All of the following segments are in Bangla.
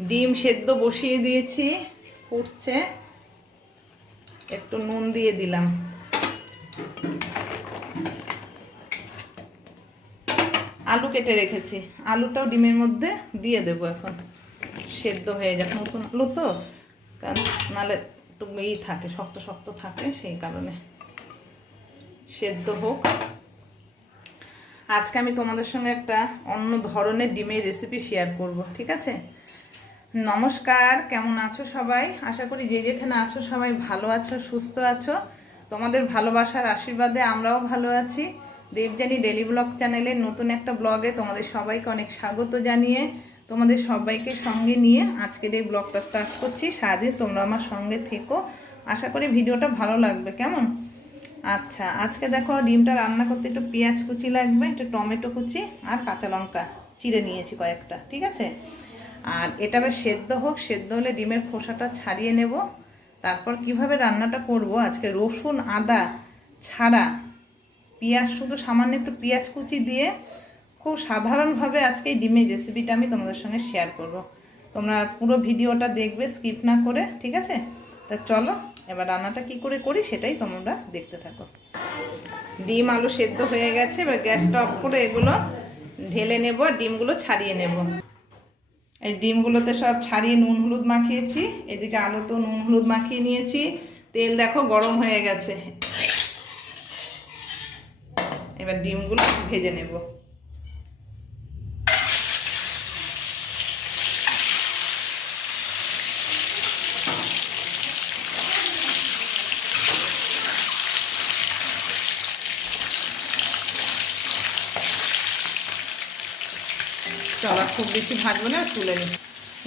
ডিম সেদ্ধ বসিয়ে দিয়েছি, ফুটছে, একটু নুন দিয়ে দিলাম। আলু কেটে রেখেছি, আলুটাও ডিমের মধ্যে দিয়ে দেবো এখন, সেদ্ধ হয়ে যাক। নতুন আলু তো, কারণ নাহলে একটু থাকে, শক্ত শক্ত থাকে, সেই কারণে সেদ্ধ হোক। আজকে আমি তোমাদের সঙ্গে একটা অন্য ধরনের ডিমের রেসিপি শেয়ার করব, ঠিক আছে? নমস্কার, কেমন আছো সবাই? আশা করি যে যেখানে আছো সবাই ভালো আছো, সুস্থ আছো। তোমাদের ভালোবাসার আশীর্বাদে আমরাও ভালো আছি। দেবযানী ডেলি ব্লগ চ্যানেলের নতুন একটা ব্লগে তোমাদের সবাইকে অনেক স্বাগত জানিয়ে তোমাদের সবাইকে সঙ্গে নিয়ে আজকের এই ব্লগটা স্টার্ট করছি। সারাদিন তোমরা আমার সঙ্গে থেকো, আশা করি ভিডিওটা ভালো লাগবে। কেমন? আচ্ছা, আজকে দেখো ডিমটা রান্না করতে একটু পেঁয়াজ কুচি লাগবে, একটু টমেটো কুচি আর কাঁচা লঙ্কা চিড়ে নিয়েছি কয়েকটা, ঠিক আছে? আর এটা বেশ সেদ্ধ হোক, সেদ্ধ হলে ডিমের খোসাটা ছাড়িয়ে নেব। তারপর কিভাবে রান্নাটা করব, আজকে রসুন আদা ছাড়া, পেঁয়াজ শুধু সামান্য একটু পেঁয়াজ কুচি দিয়ে খুব সাধারণভাবে আজকে এই ডিমের রেসিপিটা আমি তোমাদের সঙ্গে শেয়ার করব। তোমরা পুরো ভিডিওটা দেখবে স্কিপ না করে, ঠিক আছে? তা চলো এবার রান্নাটা কি করে করি সেটাই তোমরা দেখতে থাকো। ডিম আলু সেদ্ধ হয়ে গেছে, এবার গ্যাসটা অফ করে এগুলো ঢেলে নেব, ডিমগুলো ছাড়িয়ে নেব। এই ডিমগুলোতে সব ছাড়িয়ে নুন হলুদ মাখিয়েছি, এদিকে আলুতেও নুন হলুদ মাখিয়ে নিয়েছি। তেল দেখো গরম হয়ে গেছে, এবার ডিমগুলো ভেজে নেব। চলো খুব বেশি ভাজবো না, তুলে নিই।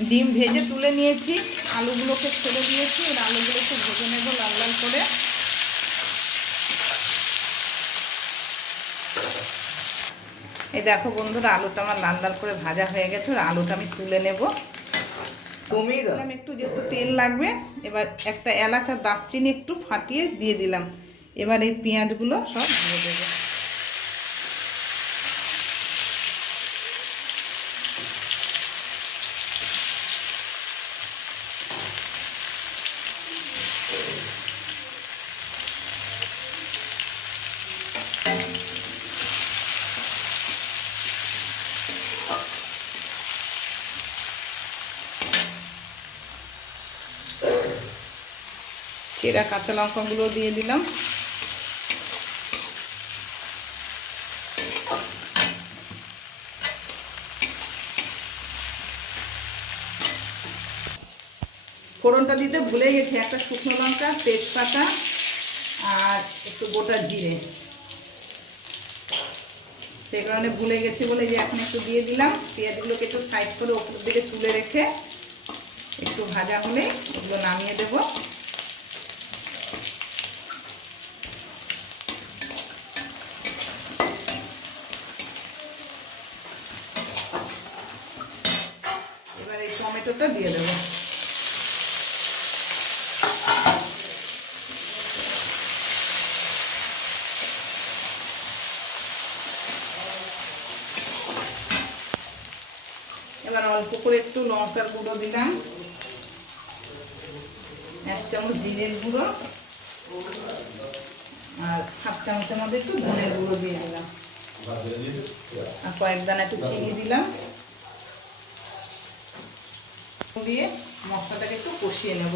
ডিম ভেজে তুলে নিয়েছি, আলুগুলোকে ছেড়ে দিয়েছি, এর আলুগুলোকে ভেজে নেব লাল লাল করে। এই দেখো বন্ধুরা, আলুটা আমার লাল লাল করে ভাজা হয়ে গেছে, আর আলুটা আমি তুলে নেব। দিলাম একটু, যেহেতু তেল লাগবে, এবার একটা এলাচ আর দারচিনি একটু ফাটিয়ে দিয়ে দিলাম। এবার এই পেঁয়াজগুলো সব দিয়ে দেবো। চেরা কাঁচা লঙ্কাগুলো দিয়ে দিলাম। ফোড়নটা দিতে ভুলে গেছি, একটা শুকনো লঙ্কা, তেজপাতা আর একটু গোটা জিরে, সেই কারণে ভুলে গেছি বলে যে এখন একটু দিয়ে দিলাম। পেঁয়াজগুলোকে একটু সাইড করে ওপর দিকে তুলে রেখে একটু ভাজা হলে ওগুলো নামিয়ে দেবো। এবার এই টমেটোটা দিয়ে দেবো। এবার অল্প করে একটু লঙ্কার গুঁড়ো দিলাম, 1 চামচ জিরের গুঁড়ো, আর 1/2 চামচের মধ্যে একটু ধনের গুঁড়ো দিয়ে দিলাম, আর কয়েক দানা একটু চিনি দিলাম। দিয়ে মশলাটাকে একটু কষিয়ে নেব।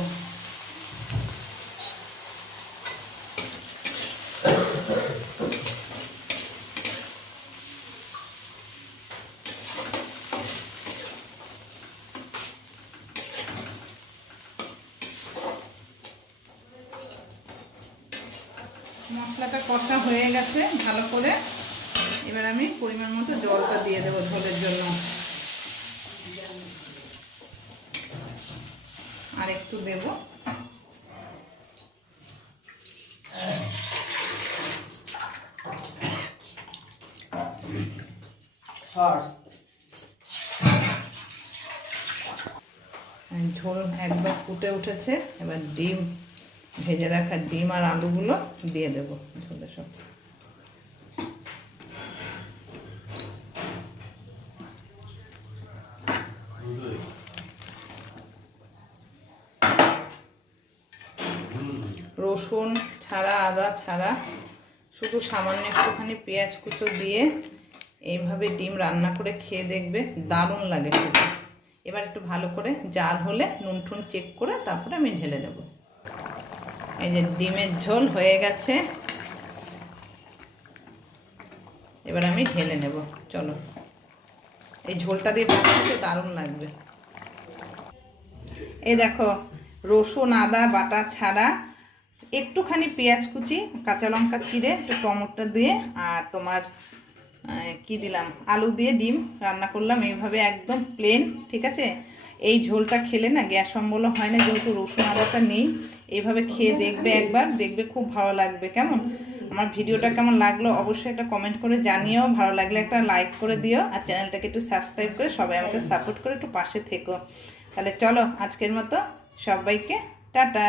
মশলাটা কষা হয়ে গেছে ভালো করে, এবার আমি পরিমাণ মতো জলটা দিয়ে দেবো ঝোলের জন্য। আর একটু দেব। ঝোল একদম ফুটে উঠেছে, এবার ডিম, ভেজে রাখা ডিম আর আলুগুলো দিয়ে দেবো ঝোলে সব। রসুন ছাড়া, আদা ছাড়া, শুধু সামান্য একটুখানি পেঁয়াজ কুচো দিয়ে এইভাবে ডিম রান্না করে খেয়ে দেখবে, দারুণ লাগে খেতে। এবার একটু ভালো করে জাল হলে নুন টুন চেক করে তারপরে আমি ঢেলে নেব। এই যে ডিমের ঝোল হয়ে গেছে, এবার আমি ঢেলে নেব। চলো, এই ঝোলটা দিয়ে ভাত খেতে দারুণ লাগবে। এই দেখো, রসুন আদা বাটা ছাড়া, একটুখানি পেঁয়াজ কুচি, কাঁচা লঙ্কা চিড়ে, একটু টমেটো দিয়ে, আর তোমার কি দিলাম, আলু দিয়ে ডিম রান্না করলাম এইভাবে, একদম প্লেন। ঠিক আছে, এই ঝোলটা খেলে না গ্যাস অম্বল হয় না, যেহেতু রসুন আদাটা নেই। এইভাবে খেয়ে দেখবে একবার, দেখবে খুব ভালো লাগবে। কেমন, আমার ভিডিওটা কেমন লাগলো অবশ্যই একটা কমেন্ট করে জানিও। ভালো লাগলে একটা লাইক করে দিও, আর চ্যানেলটাকে একটু সাবস্ক্রাইব করে সবাই আমাকে সাপোর্ট করে একটু পাশে থেকো। তাহলে চলো, আজকের মতো সবাইকে টাটা।